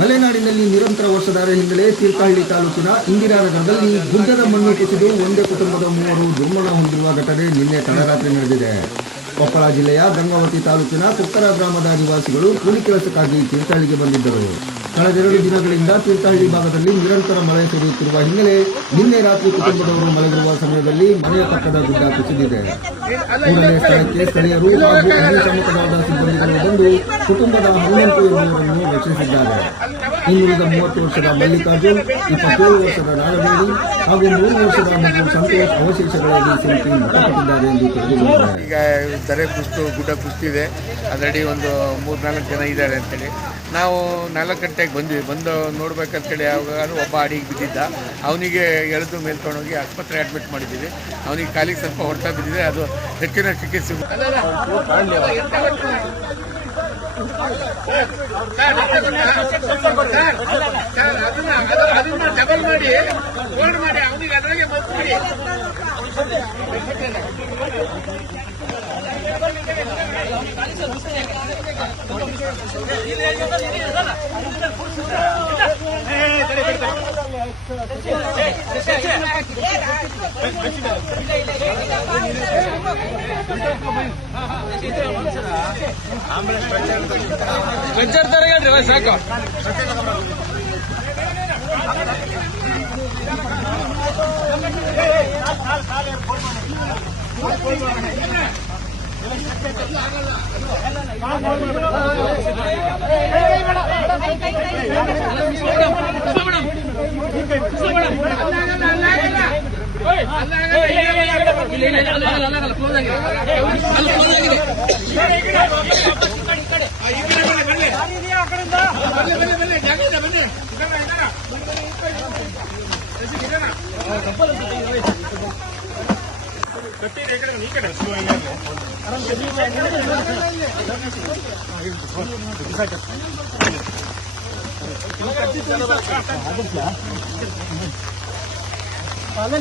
ಮಲೆನಾಡಿನಲ್ಲಿ ನಿರಂತರ ವರ್ಷಧಾರ ಹಿನ್ನೆಲೆ ತೀರ್ಥಹಳ್ಳಿ ತಾಲೂಕಿನ ಇಂದಿರಾನಗರದಲ್ಲಿ ಗುಡ್ಡದ ಮಣ್ಣು ಕುಸಿದು ಒಂದೇ ಕುಟುಂಬದ ಮೂವರು ದುರ್ಮರಣ ಹೊಂದಿರುವ ಘಟನೆ ನಿನ್ನೆ ತಡರಾತ್ರಿ ನಡೆದಿದೆ. ಕೊಪ್ಪಳ ಜಿಲ್ಲೆಯ ಗಂಗಾವತಿ ತಾಲೂಕಿನ ಕುಕ್ಕರ ಗ್ರಾಮದ ನಿವಾಸಿಗಳು ಕೂಲಿ ಕೆಲಸಕ್ಕಾಗಿ ತೀರ್ಥಹಳ್ಳಿಗೆ ಬಂದಿದ್ದರು. ಕಳೆದೆರಡು ದಿನಗಳಿಂದ ತೀರ್ಥಹಳ್ಳಿ ಭಾಗದಲ್ಲಿ ನಿರಂತರ ಮಳೆ ಸುರಿಯುತ್ತಿರುವ ಹಿನ್ನೆಲೆ ನಿನ್ನೆ ರಾತ್ರಿ ಕುಟುಂಬದವರು ಮಲಗಿರುವ ಸಮಯದಲ್ಲಿ ಮನೆಯ ಪಕ್ಕದ ಗುಡ್ಡ ಕುಸಿದಿದೆ. ಕೂಡಲೇ ಸ್ಥಳಕ್ಕೆ ಸ್ಥಳೀಯರು ಹಾಗೂ ಅಗ್ನಿಶಾಮಕ ದಳದ ಸಿಬ್ಬಂದಿಗಳು ಬಂದು ಕುಟುಂಬದ ಹನುಮಂತು ಎಂಬುವರನ್ನು ರಕ್ಷಿಸಿದ್ದಾರೆ. ಇನ್ನುಳಿದ 30 ವರ್ಷದ ಮಲ್ಲಿಕಾರ್ಜುನ್, 27 ವರ್ಷದ ನಾಗವೇಣಿ ಹಾಗೂ 3 ವರ್ಷದ ಮಗು ಸಂತೋಷ್ ಅವಶೇಷಗಳಲ್ಲಿ ಸಿಲುಕಿ ಮೃತಪಟ್ಟಿದ್ದಾರೆ ಎಂದು ತಿಳಿದುಬಂದಿದೆ. ಈಗ ದರೆ ಗುಡ್ಡ ಕುಸಿದಿದೆ. ಆಲ್ರೆಡಿ ಒಂದು 3-4 ಜನ ಇದ್ದಾರೆ ಅಂತೇಳಿ ನಾವು 4 ಗಂಟೆಗೆ ಬಂದು ನೋಡ್ಬೇಕಂತೇಳಿ ಯಾವಾಗ ಒಬ್ಬ ಅಡಿಗೆ ಬಿದ್ದಿದ್ದ. ಅವನಿಗೆ ಎಳೆದು ಮೇಲ್ಕೊಂಡೋಗಿ ಆಸ್ಪತ್ರೆ ಅಡ್ಮಿಟ್ ಮಾಡಿದ್ದೀವಿ. ಅವನಿಗೆ ಕಾಲಿಗೆ ಸ್ವಲ್ಪ ಹೊಡೆತ ಬಿದ್ದಿದೆ. ಅದು ಹೆಚ್ಚಿನ ಚಿಕಿತ್ಸೆ ಡಬಲ್ ಮಾಡಿ ಫೋನ್ ಮಾಡಿ ಅವನಿಗೆ ಅದ್ರಾಗೆ ಬಂದ್ಬಿಡಿ. ಸ್ಟ್ರೆಚರ್ ಹೇಳ್ರಿ ಸಾಕು.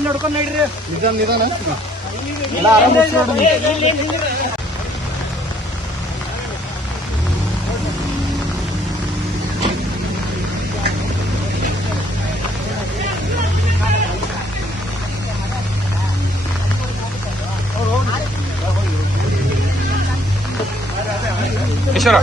ನೋಡ್ಕೊಂಡು ನೋಡ್ರಿ ನಿಧಾನ ಈಶ್ವರ